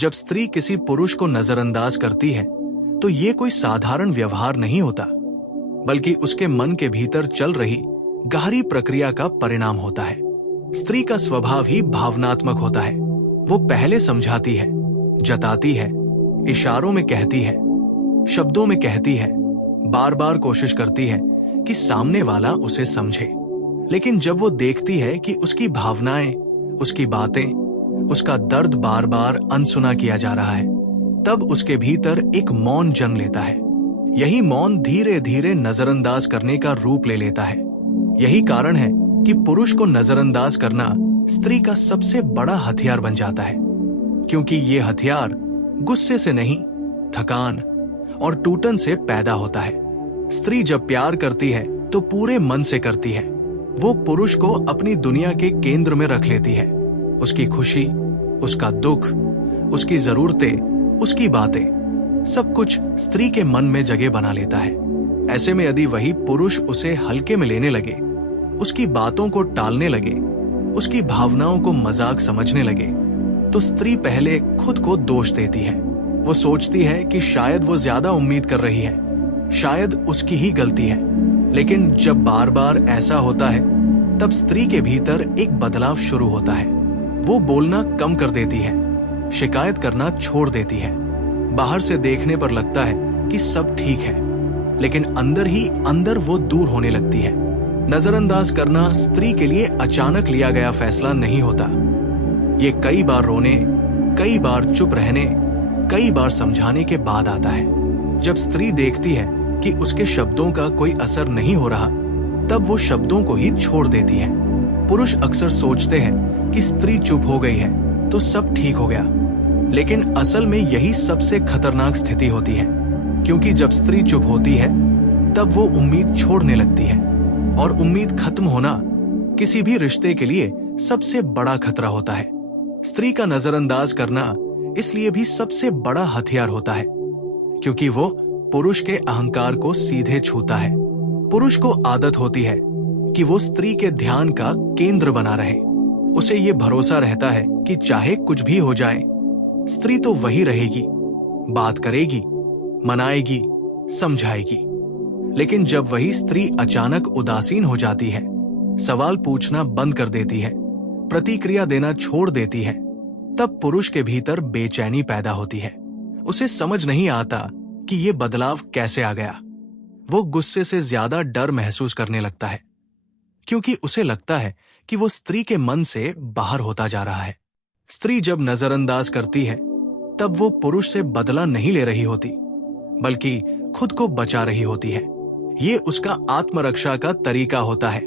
जब स्त्री किसी पुरुष को नजरअंदाज करती है तो ये कोई साधारण व्यवहार नहीं होता, बल्कि उसके मन के भीतर चल रही गहरी प्रक्रिया का परिणाम होता है। स्त्री का स्वभाव ही भावनात्मक होता है। वो पहले समझाती है, जताती है, इशारों में कहती है, शब्दों में कहती है, बार बार कोशिश करती है कि सामने वाला उसे समझे। लेकिन जब वो देखती है कि उसकी भावनाएं, उसकी बातें, उसका दर्द बार बार अनसुना किया जा रहा है, तब उसके भीतर एक मौन जन्म लेता है। यही मौन धीरे धीरे नजरअंदाज करने का रूप ले लेता है। यही कारण है कि पुरुष को नजरअंदाज करना स्त्री का सबसे बड़ा हथियार बन जाता है, क्योंकि ये हथियार गुस्से से नहीं, थकान और टूटन से पैदा होता है। स्त्री जब प्यार करती है तो पूरे मन से करती है। वो पुरुष को अपनी दुनिया के केंद्र में रख लेती है। उसकी खुशी, उसका दुख, उसकी जरूरतें, उसकी बातें, सब कुछ स्त्री के मन में जगह बना लेता है। ऐसे में यदि वही पुरुष उसे हल्के में लेने लगे, उसकी बातों को टालने लगे, उसकी भावनाओं को मजाक समझने लगे, तो स्त्री पहले खुद को दोष देती है। वो सोचती है कि शायद वो ज्यादा उम्मीद कर रही है, शायद उसकी ही गलती है। लेकिन जब बार बार ऐसा होता है, तब स्त्री के भीतर एक बदलाव शुरू होता है। वो बोलना कम कर देती है, शिकायत करना छोड़ देती है। बाहर से देखने पर लगता है कि सब ठीक है, लेकिन अंदर ही अंदर वो दूर होने लगती है। नजरअंदाज करना स्त्री के लिए अचानक लिया गया फैसला नहीं होता। ये कई बार रोने, कई बार चुप रहने, कई बार समझाने के बाद आता है। जब स्त्री देखती है कि उसके शब्दों का कोई असर नहीं हो रहा, तब वो शब्दों को ही छोड़ देती है। पुरुष अक्सर सोचते हैं कि स्त्री चुप हो गई है तो सब ठीक हो गया, लेकिन असल में यही सबसे खतरनाक स्थिति होती है, क्योंकि जब स्त्री चुप होती है तब वो उम्मीद छोड़ने लगती है, और उम्मीद खत्म होना किसी भी रिश्ते के लिए सबसे बड़ा खतरा होता है। स्त्री का नजरअंदाज करना इसलिए भी सबसे बड़ा हथियार होता है, क्योंकि वो पुरुष के अहंकार को सीधे छूता है। पुरुष को आदत होती है कि वो स्त्री के ध्यान का केंद्र बना रहे। उसे ये भरोसा रहता है कि चाहे कुछ भी हो जाए, स्त्री तो वही रहेगी, बात करेगी, मनाएगी, समझाएगी। लेकिन जब वही स्त्री अचानक उदासीन हो जाती है, सवाल पूछना बंद कर देती है, प्रतिक्रिया देना छोड़ देती है, तब पुरुष के भीतर बेचैनी पैदा होती है। उसे समझ नहीं आता कि ये बदलाव कैसे आ गया। वो गुस्से से ज्यादा डर महसूस करने लगता है, क्योंकि उसे लगता है कि वो स्त्री के मन से बाहर होता जा रहा है। स्त्री जब नजरअंदाज करती है, तब वो पुरुष से बदला नहीं ले रही होती, बल्कि खुद को बचा रही होती है। ये उसका आत्मरक्षा का तरीका होता है।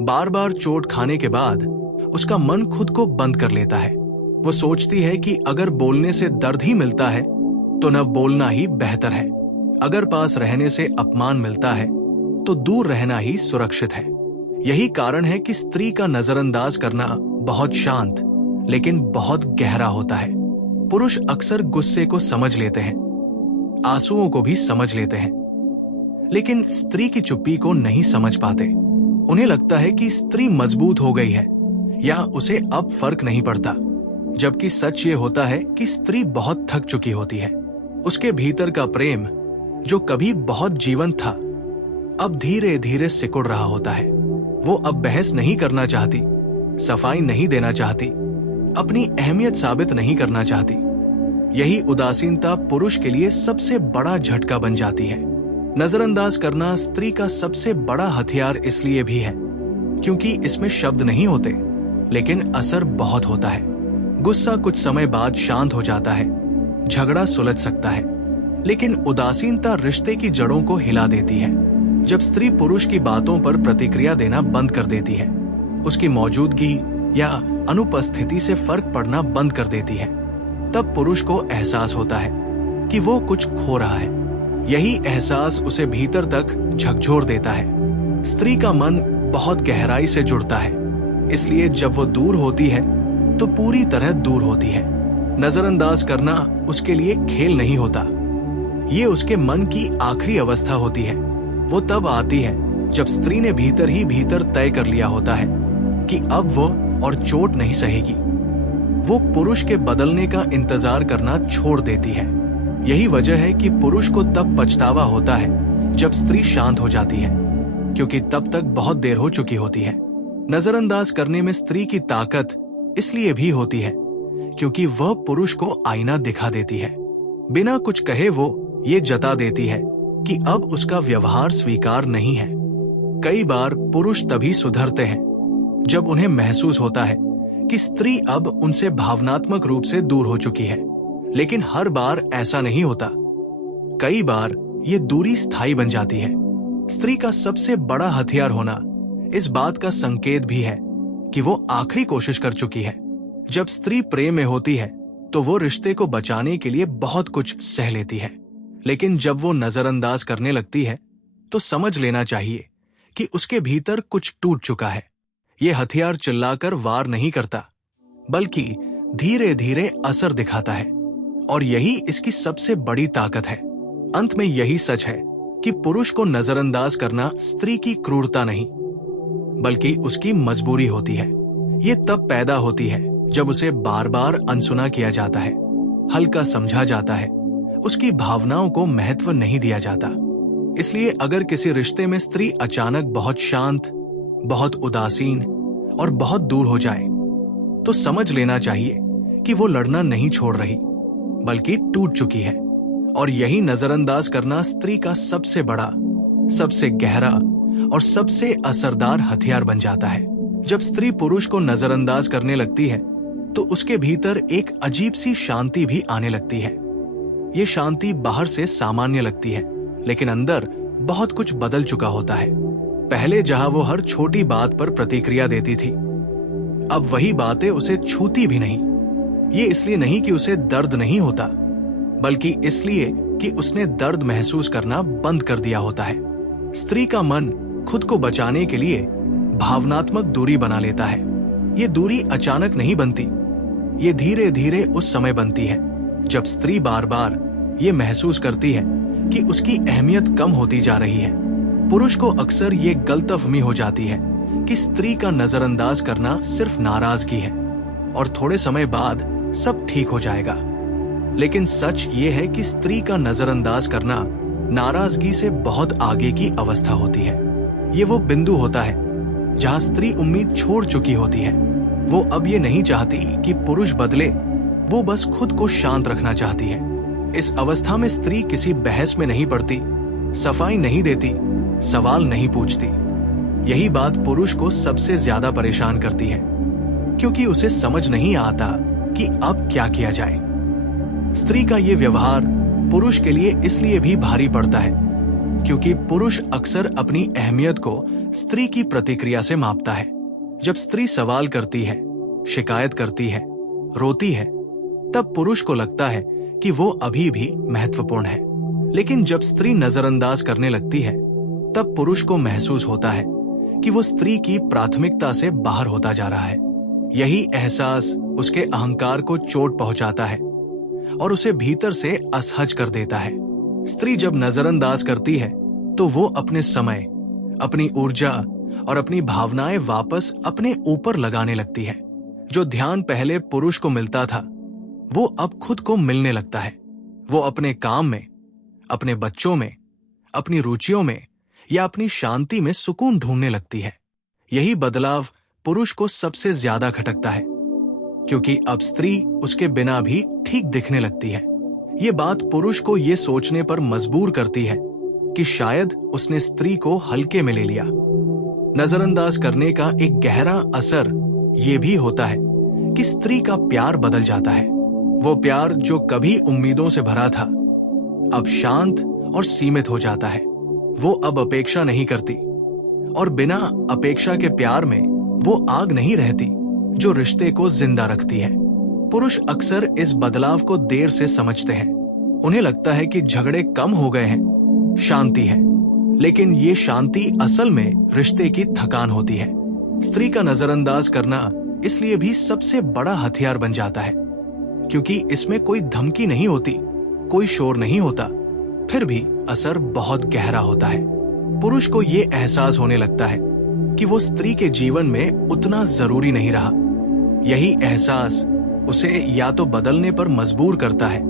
बार बार चोट खाने के बाद उसका मन खुद को बंद कर लेता है। वो सोचती है कि अगर बोलने से दर्द ही मिलता है तो न बोलना ही बेहतर है। अगर पास रहने से अपमान मिलता है तो दूर रहना ही सुरक्षित है। यही कारण है कि स्त्री का नजरअंदाज करना बहुत शांत लेकिन बहुत गहरा होता है। पुरुष अक्सर गुस्से को समझ लेते हैं, आंसुओं को भी समझ लेते हैं, लेकिन स्त्री की चुप्पी को नहीं समझ पाते। उन्हें लगता है कि स्त्री मजबूत हो गई है या उसे अब फर्क नहीं पड़ता, जबकि सच ये होता है कि स्त्री बहुत थक चुकी होती है। उसके भीतर का प्रेम, जो कभी बहुत जीवंत था, अब धीरे धीरे सिकुड़ रहा होता है। वो अब बहस नहीं करना चाहती, सफाई नहीं देना चाहती, अपनी अहमियत साबित नहीं करना चाहती। यही उदासीनता पुरुष के लिए सबसे बड़ा झटका बन जाती है। नजरअंदाज करना स्त्री का सबसे बड़ा हथियार इसलिए भी है क्योंकि इसमें शब्द नहीं होते, लेकिन असर बहुत होता है। गुस्सा कुछ समय बाद शांत हो जाता है, झगड़ा सुलझ सकता है, लेकिन उदासीनता रिश्ते की जड़ों को हिला देती है। जब स्त्री पुरुष की बातों पर प्रतिक्रिया देना बंद कर देती है, उसकी मौजूदगी या अनुपस्थिति से फर्क पड़ना बंद कर देती है, तब पुरुष को एहसास होता है कि वो कुछ खो रहा है। यही एहसास उसे भीतर तक झकझोर देता है। स्त्री का मन बहुत गहराई से जुड़ता है, इसलिए जब वो दूर होती है तो पूरी तरह दूर होती है। नजरअंदाज करना उसके लिए खेल नहीं होता, ये उसके मन की आखिरी अवस्था होती है। वो तब आती है जब स्त्री ने भीतर ही भीतर तय कर लिया होता है कि अब वो और चोट नहीं सहेगी। वो पुरुष के बदलने का इंतजार करना छोड़ देती है। यही वजह है कि पुरुष को तब पछतावा होता है जब स्त्री शांत हो जाती है, क्योंकि तब तक बहुत देर हो चुकी होती है। नजरअंदाज करने में स्त्री की ताकत इसलिए भी होती है क्योंकि वह पुरुष को आईना दिखा देती है। बिना कुछ कहे वो ये जता देती है कि अब उसका व्यवहार स्वीकार नहीं है। कई बार पुरुष तभी सुधरते हैं जब उन्हें महसूस होता है कि स्त्री अब उनसे भावनात्मक रूप से दूर हो चुकी है, लेकिन हर बार ऐसा नहीं होता। कई बार ये दूरी स्थायी बन जाती है। स्त्री का सबसे बड़ा हथियार होना इस बात का संकेत भी है कि वो आखिरी कोशिश कर चुकी है। जब स्त्री प्रेम में होती है तो वो रिश्ते को बचाने के लिए बहुत कुछ सह लेती है, लेकिन जब वो नजरअंदाज करने लगती है तो समझ लेना चाहिए कि उसके भीतर कुछ टूट चुका है। ये हथियार चिल्लाकर वार नहीं करता, बल्कि धीरे धीरे असर दिखाता है, और यही इसकी सबसे बड़ी ताकत है। अंत में यही सच है कि पुरुष को नजरअंदाज करना स्त्री की क्रूरता नहीं, बल्कि उसकी मजबूरी होती है। ये तब पैदा होती है जब उसे बार बार अनसुना किया जाता है, हल्का समझा जाता है, उसकी भावनाओं को महत्व नहीं दिया जाता। इसलिए अगर किसी रिश्ते में स्त्री अचानक बहुत शांत, बहुत उदासीन और बहुत दूर हो जाए, तो समझ लेना चाहिए कि वो लड़ना नहीं छोड़ रही, बल्कि टूट चुकी है। और यही नजरअंदाज करना स्त्री का सबसे बड़ा, सबसे गहरा और सबसे असरदार हथियार बन जाता है। जब स्त्री पुरुष को नजरअंदाज करने लगती है तो उसके भीतर एक अजीब सी शांति भी आने लगती है। ये शांति बाहर से सामान्य लगती है, लेकिन अंदर बहुत कुछ बदल चुका होता है। पहले जहां वो हर छोटी बात पर प्रतिक्रिया देती थी, अब वही बातें उसे छूती भी नहीं। ये इसलिए नहीं कि उसे दर्द नहीं होता, बल्कि इसलिए कि उसने दर्द महसूस करना बंद कर दिया होता है। स्त्री का मन खुद को बचाने के लिए भावनात्मक दूरी बना लेता है। ये दूरी अचानक नहीं बनती, ये धीरे धीरे उस समय बनती है जब स्त्री बार बार ये महसूस करती है कि उसकी अहमियत कम होती जा रही है। पुरुष को अक्सर ये गलतफहमी हो जाती है कि स्त्री का नजरअंदाज करना सिर्फ नाराजगी है और थोड़े समय बाद सब ठीक हो जाएगा। लेकिन सच ये है कि स्त्री का नजरअंदाज करना नाराजगी से बहुत आगे की अवस्था होती है। ये वो बिंदु होता है जहां स्त्री उम्मीद छोड़ चुकी होती है। वो अब ये नहीं चाहती कि पुरुष बदले, वो बस खुद को शांत रखना चाहती है। इस अवस्था में स्त्री किसी बहस में नहीं पड़ती, सफाई नहीं देती, सवाल नहीं पूछती। यही बात पुरुष को सबसे ज्यादा परेशान करती है, क्योंकि उसे समझ नहीं आता कि अब क्या किया जाए। स्त्री का ये व्यवहार पुरुष के लिए इसलिए भी भारी पड़ता है क्योंकि पुरुष अक्सर अपनी अहमियत को स्त्री की प्रतिक्रिया से मापता है। जब स्त्री सवाल करती है, शिकायत करती है, रोती है, तब पुरुष को लगता है कि वो अभी भी महत्वपूर्ण है। लेकिन जब स्त्री नजरअंदाज करने लगती है, तब पुरुष को महसूस होता है कि वो स्त्री की प्राथमिकता से बाहर होता जा रहा है। यही एहसास उसके अहंकार को चोट पहुंचाता है और उसे भीतर से असहज कर देता है। स्त्री जब नजरअंदाज करती है तो वो अपने समय, अपनी ऊर्जा और अपनी भावनाएं वापस अपने ऊपर लगाने लगती है। जो ध्यान पहले पुरुष को मिलता था, वो अब खुद को मिलने लगता है। वो अपने काम में, अपने बच्चों में, अपनी रुचियों में या अपनी शांति में सुकून ढूंढने लगती है। यही बदलाव पुरुष को सबसे ज्यादा खटकता है, क्योंकि अब स्त्री उसके बिना भी ठीक दिखने लगती है। ये बात पुरुष को ये सोचने पर मजबूर करती है कि शायद उसने स्त्री को हल्के में ले लिया। नजरअंदाज करने का एक गहरा असर ये भी होता है कि स्त्री का प्यार बदल जाता है। वो प्यार जो कभी उम्मीदों से भरा था, अब शांत और सीमित हो जाता है। वो अब अपेक्षा नहीं करती, और बिना अपेक्षा के प्यार में वो आग नहीं रहती जो रिश्ते को जिंदा रखती है। पुरुष अक्सर इस बदलाव को देर से समझते हैं। उन्हें लगता है कि झगड़े कम हो गए हैं, शांति है, लेकिन ये शांति असल में रिश्ते की थकान होती है। स्त्री का नजरअंदाज करना इसलिए भी सबसे बड़ा हथियार बन जाता है, क्योंकि इसमें कोई धमकी नहीं होती, कोई शोर नहीं होता, फिर भी असर बहुत गहरा होता है। पुरुष को ये एहसास होने लगता है कि वो स्त्री के जीवन में उतना जरूरी नहीं रहा। यही एहसास उसे या तो बदलने पर मजबूर करता है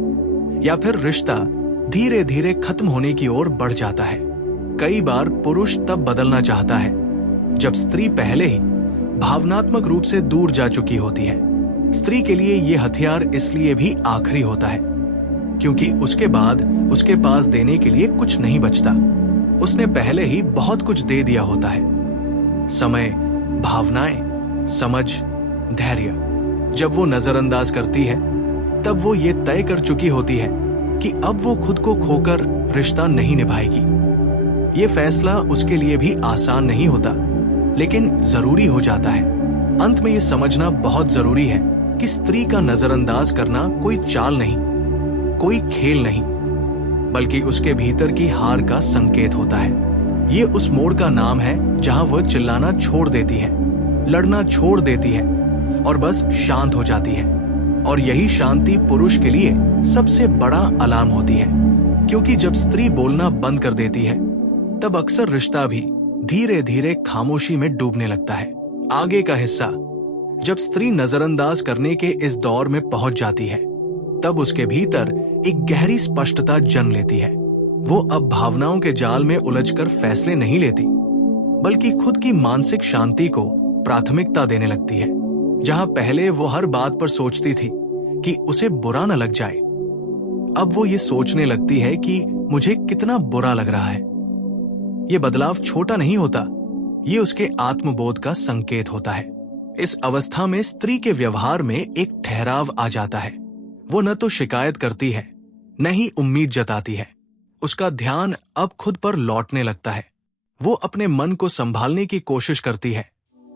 या फिर रिश्ता धीरे धीरे खत्म होने की ओर बढ़ जाता है। कई बार पुरुष तब बदलना चाहता है जब स्त्री पहले ही भावनात्मक रूप से दूर जा चुकी होती है। स्त्री के लिए यह हथियार इसलिए भी आखिरी होता है क्योंकि उसके बाद उसके पास देने के लिए कुछ नहीं बचता। उसने पहले ही बहुत कुछ दे दिया होता है, समय, भावनाएं, समझ, धैर्य। जब वो नजरअंदाज करती है तब वो ये तय कर चुकी होती है कि अब वो खुद को खोकर रिश्ता नहीं निभाएगी। ये फैसला उसके लिए भी आसान नहीं होता, लेकिन जरूरी हो जाता है। अंत में ये समझना बहुत जरूरी है कि स्त्री का नजरअंदाज करना कोई चाल नहीं, कोई खेल नहीं, बल्कि उसके भीतर की हार का संकेत होता है। ये उस मोड़ का नाम है जहां वह चिल्लाना छोड़ देती है, लड़ना छोड़ देती है और बस शांत हो जाती है। और यही शांति पुरुष के लिए सबसे बड़ा अलार्म होती है, क्योंकि जब स्त्री बोलना बंद कर देती है तब अक्सर रिश्ता भी धीरे धीरे खामोशी में डूबने लगता है। आगे का हिस्सा, जब स्त्री नजरअंदाज करने के इस दौर में पहुंच जाती है तब उसके भीतर एक गहरी स्पष्टता जन्म लेती है। वो अब भावनाओं के जाल में उलझकर फैसले नहीं लेती, बल्कि खुद की मानसिक शांति को प्राथमिकता देने लगती है। जहां पहले वो हर बात पर सोचती थी कि उसे बुरा न लग जाए, अब वो ये सोचने लगती है कि मुझे कितना बुरा लग रहा है। ये बदलाव छोटा नहीं होता, ये उसके आत्मबोध का संकेत होता है। इस अवस्था में स्त्री के व्यवहार में एक ठहराव आ जाता है। वो न तो शिकायत करती है, न ही उम्मीद जताती है। उसका ध्यान अब खुद पर लौटने लगता है। वो अपने मन को संभालने की कोशिश करती है,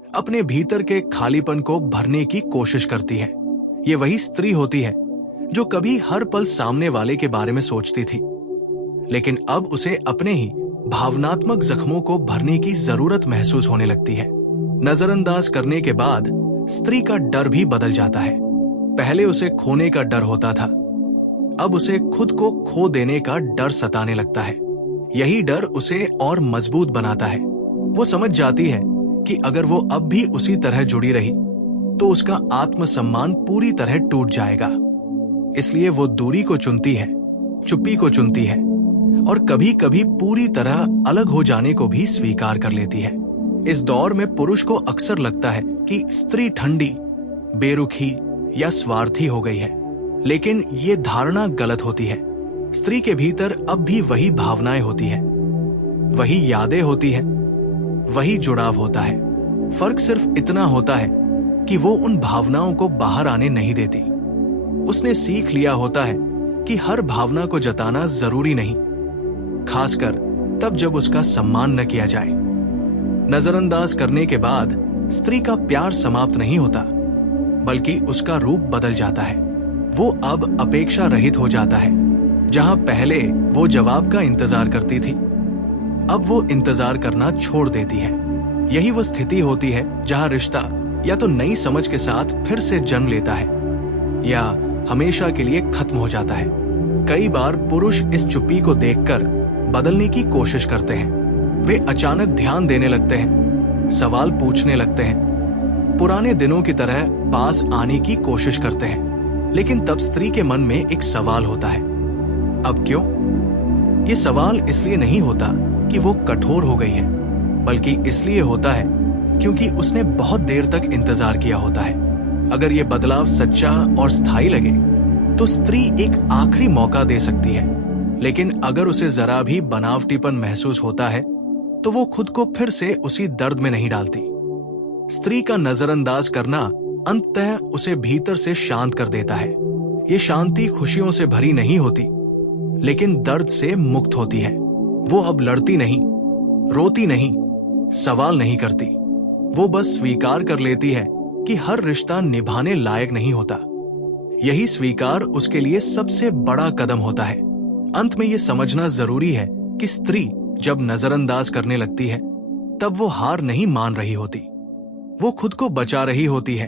अपने भीतर के खालीपन को भरने की कोशिश करती है। ये वही स्त्री होती है जो कभी हर पल सामने वाले के बारे में सोचती थी, लेकिन अब उसे अपने ही भावनात्मक जख्मों को भरने की जरूरत महसूस होने लगती है। नजरअंदाज करने के बाद स्त्री का डर भी बदल जाता है। पहले उसे खोने का डर होता था, अब उसे खुद को खो देने का डर सताने लगता है। यही डर उसे और मजबूत बनाता है। वो समझ जाती है कि अगर वो अब भी उसी तरह जुड़ी रही तो उसका आत्मसम्मान पूरी तरह टूट जाएगा। इसलिए वो दूरी को चुनती है, चुप्पी को चुनती है और कभी कभी पूरी तरह अलग हो जाने को भी स्वीकार कर लेती है। इस दौर में पुरुष को अक्सर लगता है कि स्त्री ठंडी, बेरुखी या स्वार्थी हो गई है, लेकिन ये धारणा गलत होती है। स्त्री के भीतर अब भी वही भावनाएं होती है, वही यादें होती है, वही जुड़ाव होता है। फर्क सिर्फ इतना होता है कि वो उन भावनाओं को बाहर आने नहीं देती। उसने सीख लिया होता है कि हर भावना को जताना जरूरी नहीं, खासकर तब जब उसका सम्मान न किया जाए। नजरअंदाज करने के बाद स्त्री का प्यार समाप्त नहीं होता, बल्कि उसका रूप बदल जाता है। वो अब अपेक्षा रहित हो जाता है। जहां पहले वो जवाब का इंतजार करती थी, अब वो इंतजार करना छोड़ देती है। यही वो स्थिति होती है जहां रिश्ता या तो नई समझ के साथ फिर से जन्म लेता है या हमेशा के लिए खत्म हो जाता है। कई बार पुरुष इस चुप्पी को देखकर बदलने की कोशिश करते हैं। वे अचानक ध्यान देने लगते हैं, सवाल पूछने लगते हैं, पुराने दिनों की तरह पास आने की कोशिश करते हैं। लेकिन तब स्त्री के मन में एक सवाल होता है, अब क्यों? ये सवाल इसलिए नहीं होता कि वो कठोर हो गई है, बल्कि इसलिए होता है क्योंकि उसने बहुत देर तक इंतजार किया होता है। अगर ये बदलाव सच्चा और स्थायी लगे तो स्त्री एक आखिरी मौका दे सकती है, लेकिन अगर उसे जरा भी बनावटीपन महसूस होता है तो वो खुद को फिर से उसी दर्द में नहीं डालती। स्त्री का नजरअंदाज करना अंततः उसे भीतर से शांत कर देता है। ये शांति खुशियों से भरी नहीं होती, लेकिन दर्द से मुक्त होती है। वो अब लड़ती नहीं, रोती नहीं, सवाल नहीं करती। वो बस स्वीकार कर लेती है कि हर रिश्ता निभाने लायक नहीं होता। यही स्वीकार उसके लिए सबसे बड़ा कदम होता है। अंत में ये समझना जरूरी है कि स्त्री जब नजरअंदाज करने लगती है तब वो हार नहीं मान रही होती। वो खुद को बचा रही होती है,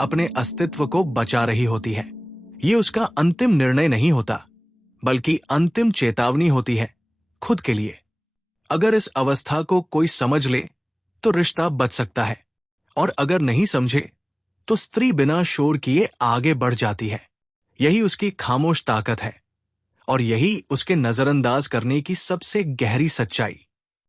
अपने अस्तित्व को बचा रही होती है। ये उसका अंतिम निर्णय नहीं होता, बल्कि अंतिम चेतावनी होती है खुद के लिए। अगर इस अवस्था को कोई समझ ले तो रिश्ता बच सकता है, और अगर नहीं समझे तो स्त्री बिना शोर किए आगे बढ़ जाती है। यही उसकी खामोश ताकत है और यही उसके नजरअंदाज करने की सबसे गहरी सच्चाई।